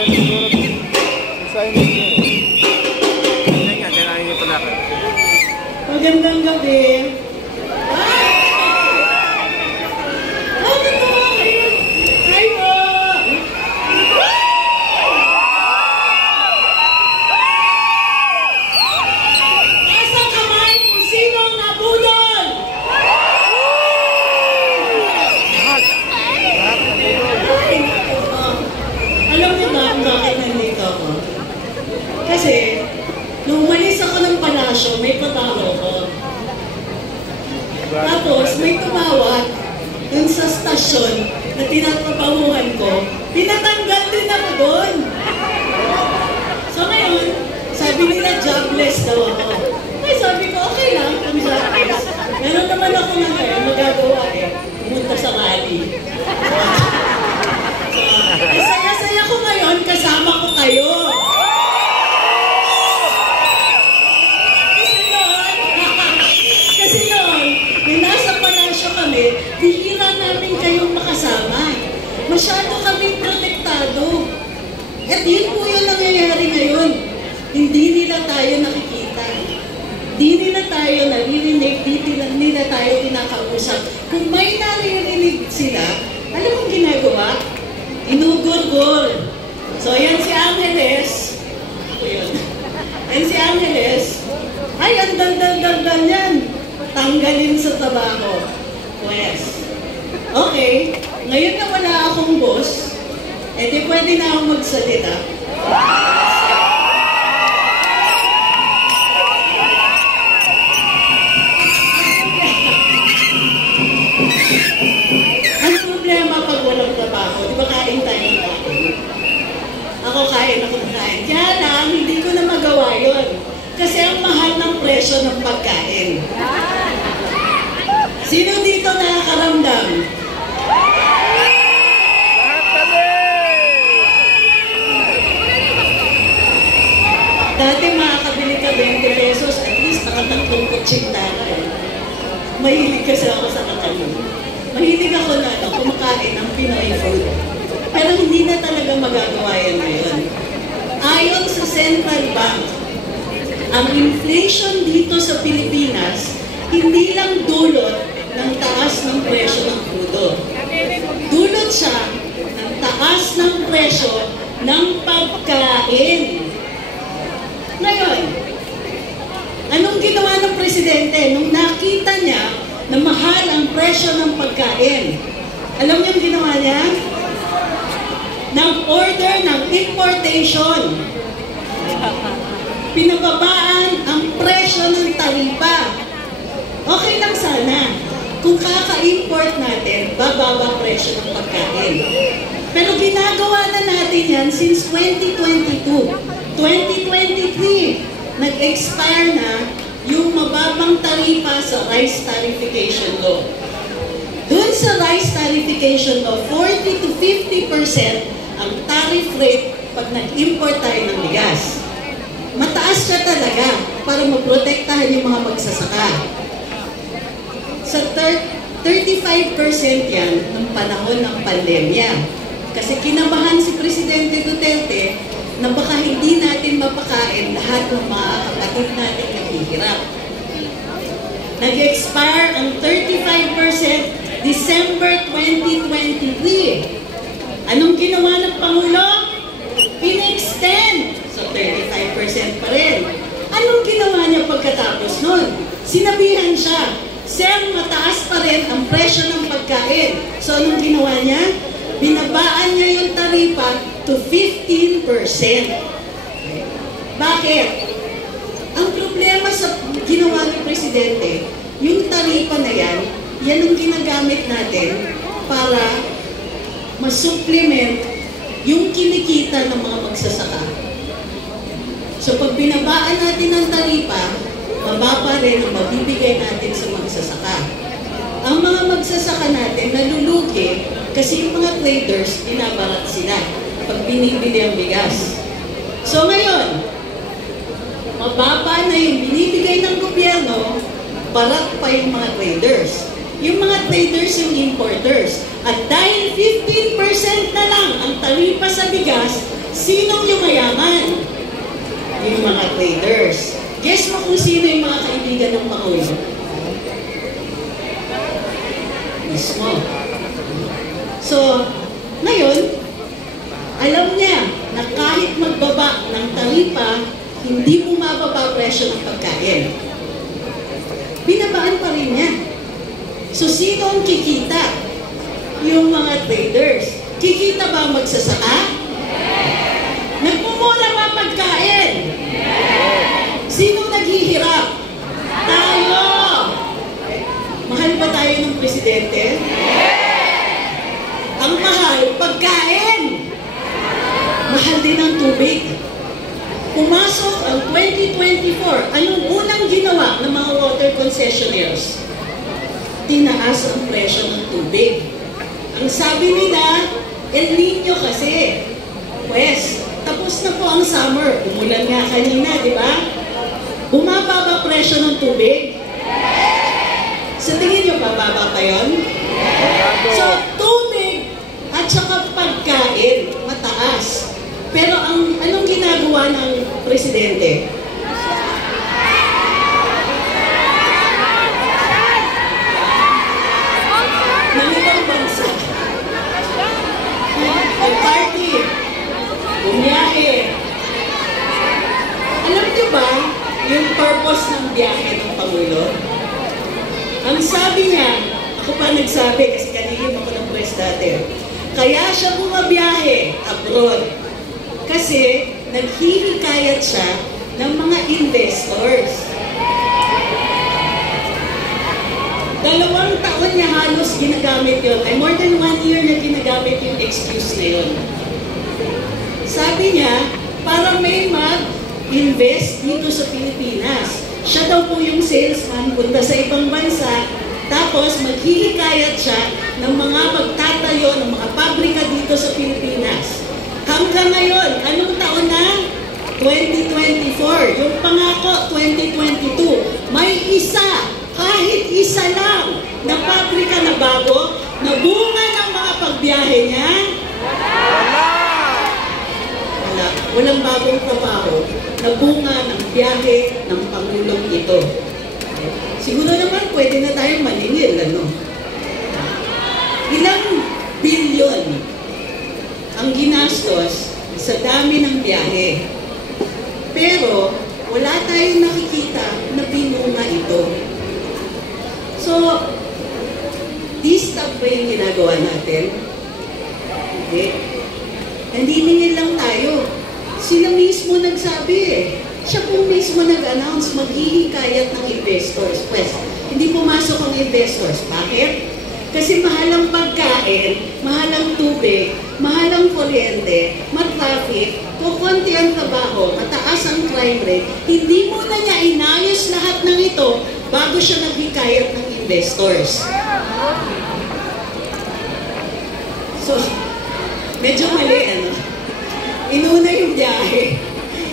Sign siguro. Sign siguro. Hindi nga, kailangan niya pala. Magandang gabi. Kasi, nung umalis ako ng palasyo, may patalo ko. Tapos, may tumawag dun sa stasyon na tinatrabahuhan ko, tinatanggal din ako doon. So ngayon, sabi nila jobless daw ako. Ay, sabi ko, okay lang, kung jobless. Meron naman ako na ngayon, magagawa pumunta sa Mali. So, saya-saya ko ngayon, kasama ko kayo. Bihira namin kayong makasama. Masyado kaming protektado. At yun po yung nangyayari ngayon. Hindi nila tayo nakikita. Hindi nila tayo naririnig. Hindi nila tayo kinakausap. Kung may naririnig sila, alam mong ginagawa? Inugol-gol. So, yan si Angeles. Ako yun. Yan si Angeles. Ay, ang dal-dal-dal-dal yan. Tanggalin sa trabaho. Yes. Okay. Ngayon na wala akong boss, di pwede na akong magsalita. Ang problema pag walang trabaho, di ba kain tayo ng kain? Ako kain, ako na kain. Kaya lang, hindi ko na magawa yun. Kasi ang mahal ng presyo ng pagkain. Sino dito nakakaramdam? Dati makakabili ka 20 pesos, at least nakatatlong kutsintana. Mahilig kasi ako sa kakanin. Mahilig ako na kumakain ng Pinoy food. Pero hindi na talaga magagawa yan ngayon. Ayon sa Central Bank, ang inflation dito sa Pilipinas, hindi lang dulot ng taas ng presyo ng crudo. Dulot siya ng taas ng presyo ng pagkain. Ngayon, anong ginawa ng presidente nung nakita niya na mahal ang presyo ng pagkain? Alam niyo ang ginawa niya? Nag-order ng importation. Pinababaan ang presyo ng taripa. Okay lang sana kung kaka-import natin, bababa presyo ng pagkain. Pero ginagawa na natin yan since 2022. 2023, nag-expire na yung mababang taripa sa Rice Tariffication Law. Doon sa Rice Tariffication Law, 40 to 50% ang tariff rate pag nag-import tayo ng bigas. Mataas siya talaga para maprotektahan yung mga magsasaka. Sa 35% yan ng panahon ng pandemya. Kasi kinabahan si Presidente Duterte na baka hindi natin mapakain lahat ng mga kapatid natin naghihirap. Nag-expire ang 35% December 2023. Anong ginawa ng Pangulo? In-extend. So 35% pa rin. Anong ginawa niya pagkatapos nun? Sinabihan siya, Sir, mataas pa rin ang presyo ng pagkain. So, anong ginawa niya? Binabaan niya yung taripa to 15%. Bakit? Ang problema sa ginawa ng Presidente, yung taripa na yan ang ginagamit natin para masupplement yung kinikita ng mga magsasaka. So, pag binabaan natin ang taripa, mababa rin ang mabibigay natin sa magsasaka. Ang mga magsasaka natin nalulugi kasi yung mga traders, binabarat sila pag binibili ang bigas. So ngayon, mababa na yung binibigay ng gobyerno, barat pa yung mga traders. Yung mga traders yung importers. At dahil 15% na lang ang taripa sa bigas, Sinong yumayaman? Yung mga traders. Guess mo kung sino yung mga kaibigan ng Pangulo? Mismo. So, ngayon, alam niya na kahit magbaba ng taripa, hindi bumababa presyo ng pagkain. Binabaan pa rin niya. So, sino ang kikita? Yung mga traders. Kikita ba ang magsasaka? Nagmumura ba pagkain? Sino naghihirap? Tayo! Mahal ba tayo ng presidente? Ang mahal, pagkain! Mahal din ang tubig. Pumasok ang 2024. Anong unang ginawa ng mga water concessionaires? Tinaas ang presyo ng tubig. Ang sabi nila, El Nino kasi. Pues, tapos na po ang summer. Umulan nga kanina, di ba? Bumaba ba presyo ng tubig? Sa tingin nyo, bababa pa yun? So, tubig at saka pagkain, mataas. Pero anong ginagawa ng presidente? Ng ibang bansa. Nag-party. Bumiyahe. Alam niyo ba yung purpose ng biyahe ng Pangulo? Ang sabi niya, ako pa nagsabi kasi kanilin ako ng press dati, kaya siya bumabiyahe abroad kasi naghihikayat siya ng mga investors. 2 taon niya halos ginagamit yun. Ay more than 1 year na ginagamit yung excuse na yun. Sabi niya, para may mag-invest dito sa Pilipinas. Siya daw po yung salesman, punta sa ibang bansa, tapos maghihikayat siya ng mga magtatayo ng mga pabrika dito sa Pilipinas. Hanggang ngayon, anong taon na? 2024. Yung pangako, 2022. May isa, kahit isa lang, na pabrika na bago, na bunga ng mga pagbiyahe niya. Wala. Walang bagong trabaho na bunga ng biyahe ng Pangulong ito. Siguro naman pwede na tayong maningil, ano? Ilang bilyon ang ginastos sa dami ng biyahe. Pero wala tayong nakikita na binunga ito. So, di-stop ba yung ginagawa natin? Hindi. Nandiningil lang tayo. Sila mismo nagsabi eh. Siya po mismo nag-announce maghihikayat ng investors. Pues, hindi pumasok ang investors. Bakit? Kasi mahal ang pagkain, mahal ang tubig, mahal ang kuryente, matraffic, kukunti ang trabaho, mataas ang crime rate. Hindi muna niya inayos lahat ng ito bago siya naghikayat ng investors. So, medyo mali, ano? Inuna yung biyahe.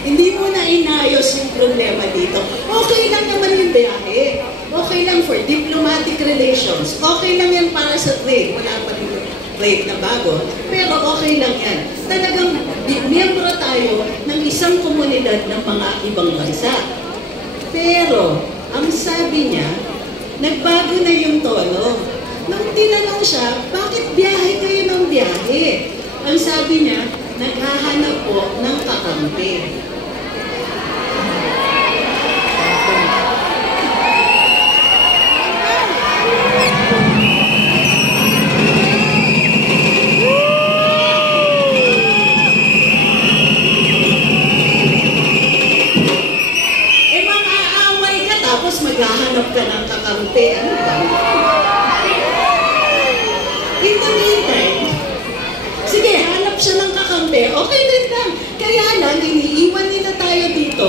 Hindi mo na inayos yung problema dito. Okay lang naman yung biyahe. Okay lang for diplomatic relations. Okay lang yan para sa trade. Wala pa rin trade na bago. Pero okay lang yan. Talagang miyembro tayo ng isang komunidad ng mga ibang bansa. Pero, ang sabi niya, nagbago na yung tono. Nung tinanong siya, bakit biyahe kayo ng biyahe? Ang sabi niya, naghahanap po ng kakampi. Mang-aaway ka tapos maghahanap ka ng kakampi. Ano ba? In the meantime, sige, hanap siya ng kakampi. Okay din lang. Kaya lang, iniiwan nila tayo dito.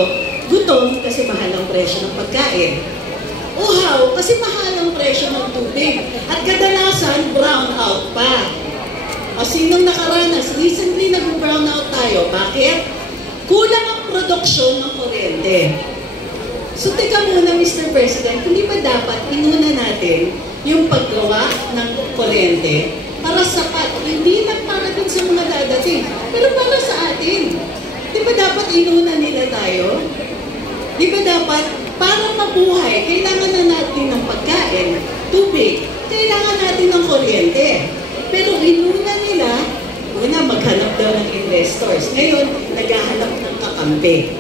Gutom kasi mahal ang presyo ng pagkain. Uhaw kasi mahal ang presyo ng tubig. At kadalasan, brown out pa. O sinong nakaranas? Recently, nag-brown out tayo. Bakit? Kulang ang produksyon ng kuryente. So, teka muna, Mr. President, hindi ba dapat inuna natin yung paggawa ng kuryente para sapat, hindi lang para dun sa mga dadating, pero para sa atin. dapat inuna nila tayo? Di ba dapat, para mabuhay, kailangan na natin ng pagkain, tubig, kailangan natin ng kuryente. Pero inuna nila, una maghanap daw ng investors. Ngayon, naghahanap ng kakampi.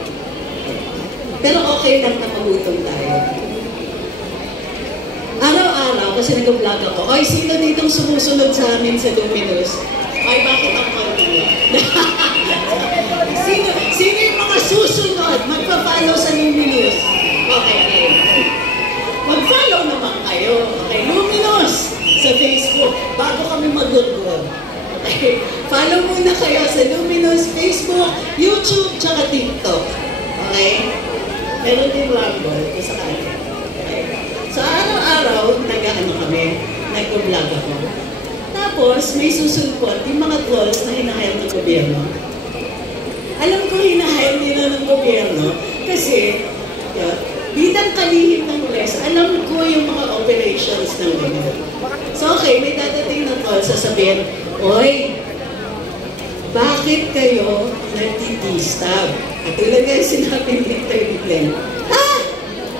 Pero okay lang na magutom tayo. Araw-araw, kasi nag-vlog ako, ay, sino ditong sumusunod sa amin sa Domino's? Ay, bakit ang konti? sino yung mga susunod? Magpa-follow sa Luminous. Okay. Mag-follow naman kayo. Okay, Luminous sa Facebook. Bago kami mag-gurgur. Okay. Follow muna kayo sa Luminous, Facebook, YouTube, tsaka TikTok. Okay? Meron din Rumble kung sakali. Okay. So, araw-araw, nag-ano kami, nag-vlog ako. Tapos, may susulpot yung mga trolls na hinahayang ng gobyerno. Alam ko hinahayang nila ng gobyerno kasi bilang kalihim ng press, alam ko yung mga operations ng gobyerno. So, okay, may dadating ng trolls, sasabihin, oy, bakit kayo nagtitistab? At tulad nga yung sinabi ni Attorney Glenn,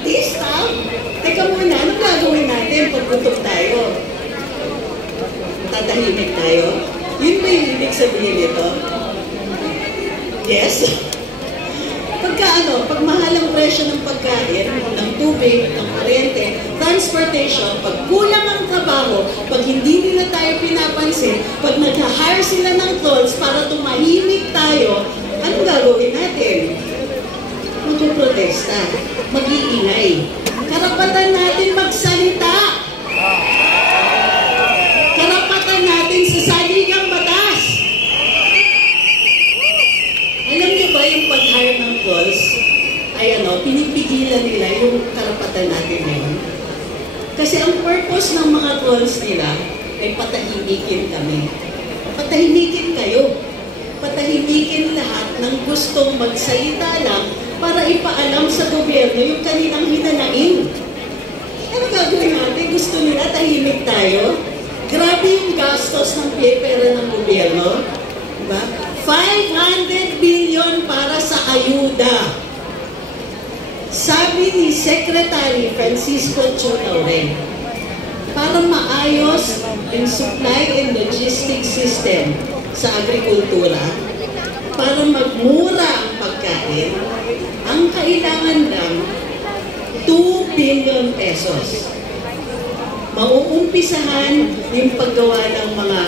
tistab? Teka muna, anong gagawin natin pag gutom tayo? Tatahimik tayo? Yun ba yung ibig sabihin nito? Yes? Pag mahal ang presyo ng pagkain, ng tubig, ng kuryente, transportation, pag kulang ang trabaho, pag hindi nila tayo pinapansin, pag nag-hire sila ng trolls para tumahimik tayo, anong gagawin natin? Magpuprotesta, mag-iingay. Karapatan natin magsalita. Karapatan natin sa saligang batas. Alam niyo ba yung pag-hire ng trolls ay pinipigilan nila yung karapatan natin ngayon? Kasi ang purpose ng mga trolls nila ay patahimikin kami. Patahimikin kayo. Patahimikin lahat ng gustong magsalita lang para ipaalam sa gobyerno yung kanilang hinanaing. Ano gagawin natin? Gusto nila tahimik tayo? Grabe yung gastos ng pera ng gobyerno. Diba? 500 billion para sa ayuda. Sabi ni Secretary Francisco Chutauren, para maayos yung supply and logistics system sa agrikultura, para magmura ang pagkain, ang kailangan lang 2 billion pesos. Mauumpisahan yung paggawa ng mga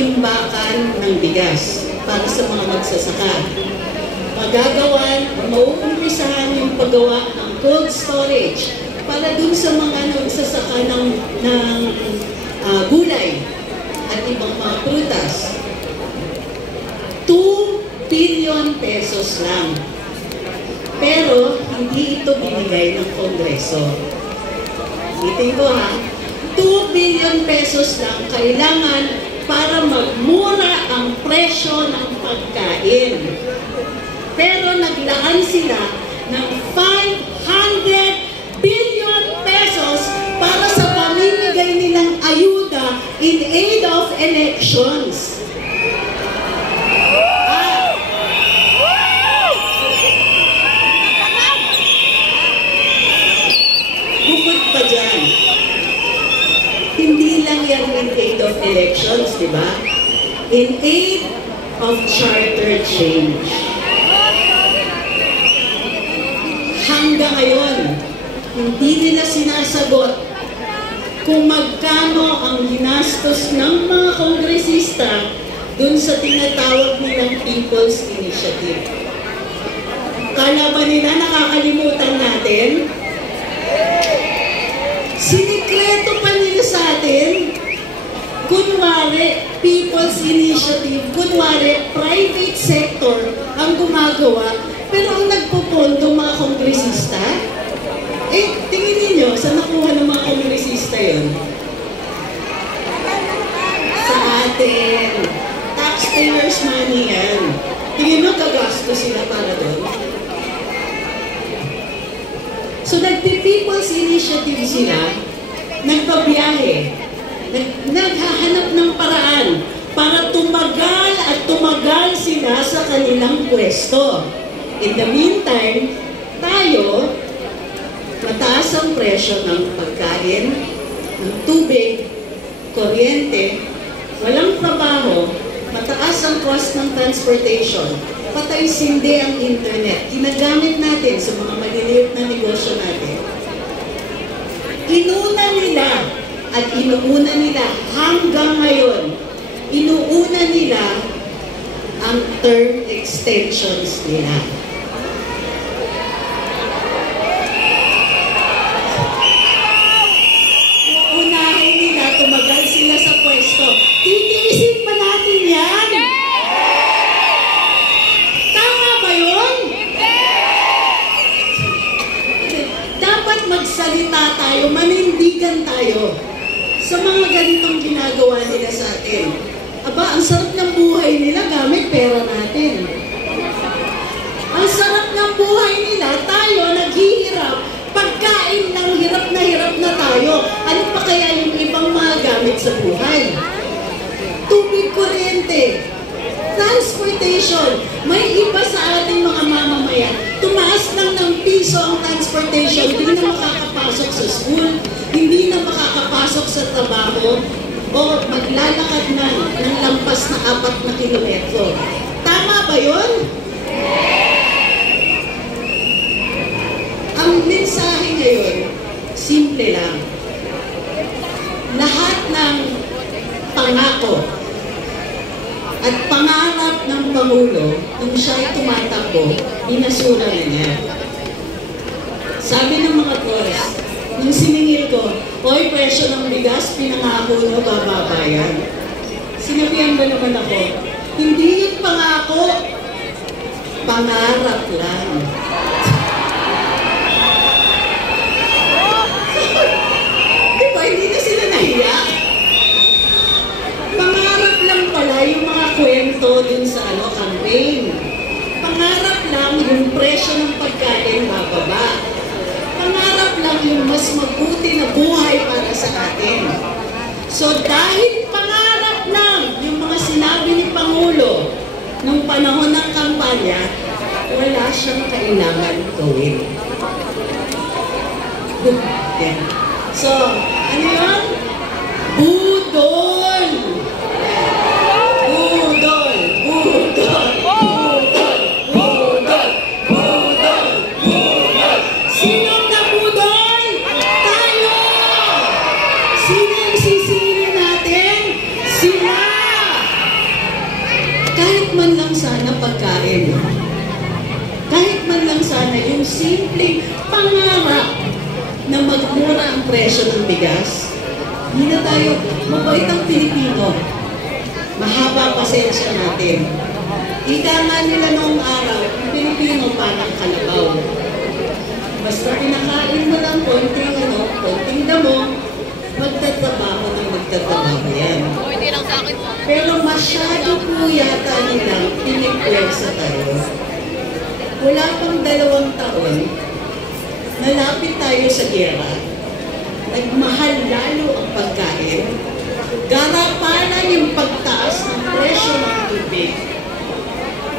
imbakan ng bigas para sa mga magsasaka. Mauumpisahan yung paggawa ng cold storage para dun sa mga nagsasaka ng gulay at ibang mga prutas. 2 billion pesos lang. Pero hindi ito binigay ng Kongreso. Itin ko ha, 2 billion pesos lang kailangan para magmura ang presyo ng pagkain. Pero naglaan sila ng 500 billion pesos para sa pamimigay nilang ayuda in aid of elections. Bukod pa dyan, hindi lang yan in aid of elections, di ba? In aid of charter change. Hanggang ngayon, hindi nila sinasagot kung magkano ang ginastos ng mga kongresista dun sa tinatawag nilang People's Initiative. Kala ba nila nakakalimutan natin? Sinikreto pa nila sa atin. Kunwari, People's Initiative, kunwari, private sector ang gumagawa, pero ang nagpupondo mga kongresista, tingin ninyo, saan nakuha ng mga kongresista yun? Sa atin. Taxpayers' money yan. Tingin mo, kagasto sila para doon? So, nagpi-People's Initiative sila, nagpabiyahe, naghahanap ng paraan para tumagal at tumagal sila sa kanilang pwesto. In the meantime, tayo, mataas ang presyo ng pagkain, ng tubig, kuryente, walang trabaho, mataas ang cost ng transportation, patay sindi ang internet, ginagamit natin sa mga maliliit na negosyo natin. Inuna nila at inuuna nila hanggang ngayon, inuuna nila ang term extensions nila. Uunahin nila, tumagal sila sa pwesto. Titiisin pa natin yan? Tama ba yun? Dapat magsalita tayo, manindigan tayo sa mga ganitong ginagawa nila sa atin. Aba, ang sarap ng buhay nila gamit pera natin. Ang sarap ng buhay nila, tayo naghihirap, pagkain ng hirap na tayo. Ano pa kaya yung ibang mga gamit sa buhay? Tubig, kuryente, transportation. May iba sa ating mga mamamayan, tumaas lang ng piso ang transportation, hindi na makakapasok sa school, hindi na makakapasok sa trabaho, o maglalakad na ng lampas na 4 na kilometro. Tama ba yun? Ang mensahe ngayon, simple lang. Lahat ng pangako at pangarap ng Pangulo, nung siya ay tumatakbo, binasura na niya. Sabi ng mga tourist, nung siningil ko, oy, presyo ng bigas, pinangako nyo, bababa yan. Sinabihan ba naman ako, hindi yung pangako, pangarap lang. Diba, hindi na sila nahiya. Pangarap lang pala yung mga kwento dun sa campaign. Pangarap lang yung presyo ng pagkain bababa. Pangarap lang yung mas mabuti na buhay para sa atin. So dahil pangarap lang yung mga sinabi ni Pangulo nung panahon ng kampanya, wala siyang kailangan gawin. Yeah. So, ano yun? Budol! Budol! Budol! Budol! Budol! Budol! Budol! Sinong nabudol? Tayo! Sino yung sisili natin? Sila! Kahit man lang sana pagkain. Kahit man lang sana yung simpleng pangarap na magmura ang presyo ng bigas. Hindi na tayo, mabait ang Pilipino. Mahaba pasensya natin. Ika nga nila noong araw, ang Pilipino parang kalabaw. Basta pinakain mo lang konting damo, magtatrabaho ng magtatrabaho yan. Pero masyado po yata nilang pinipwersa tayo. Wala pang 2 taon, nalapit tayo sa gera, nagmahal lalo ang pagkain, garapalan yung pagtaas ng presyo ng tubig,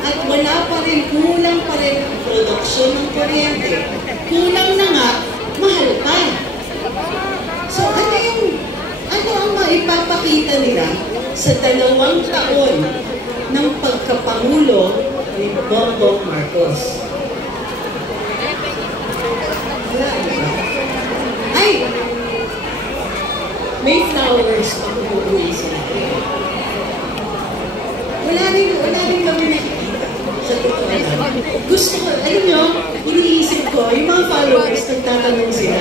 at wala pa rin, kulang pa rin ang produksyon ng kuryente. Kulang na nga, mahal pa. So ano ang maipapakita nila sa 2 taon ng pagkapangulo ni Bongbong Marcos? Ay! May flowers pag uuwi sila. Wala rin kami nakikita sa totoo lang. Gusto ko, alam nyo, iniisip ko, yung mga followers, nagtatanong sila,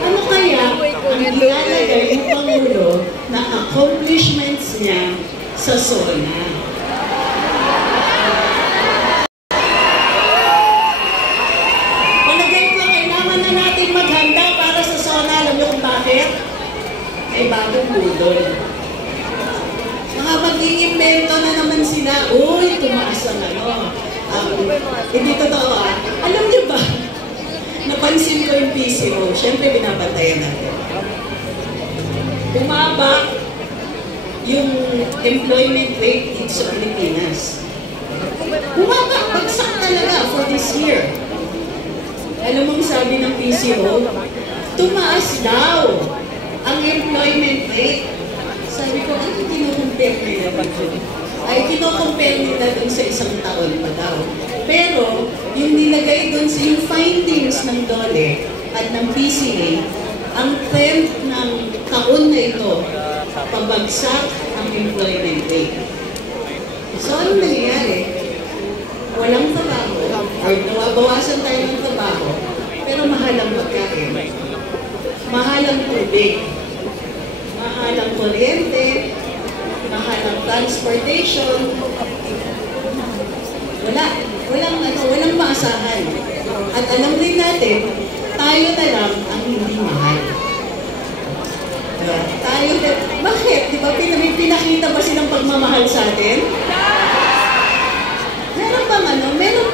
ano kaya ang ilalagay ng Pangulo na accomplishments niya sa SONA? Ay bagong budol. Mga mag-iimbento na naman sila, uy, tumaas ang hindi totoo Alam niyo ba, napansin ko yung PC mo, syempre binabantayan natin. Bumaba yung employment rate dito sa Pilipinas. Bumaba, bagsak talaga, 47%. this year. Alam mong sabi ng PCO, tumaas daw ang employment rate. Sabi ko, ano kinukumpare nila dito? Ay, kinukumpare nila dun sa isang taon pa daw. Pero, yung nilagay dun sa yung findings ng DOLE at ng PCA, ang trend ng taon na ito, pabagsak ang employment rate. So, ano nangyayari? Walang trabaho, or nawabawasan tayo ng trabaho, pero mahal ang pagkain. Mahal ang tubig. Mahal ang kuryente. Mahal ang transportation. Walang maasahan. At alam din natin, tayo na lang ang hindi mahal. Tayo na, bakit? Di ba pinakita ba silang pagmamahal sa atin? Meron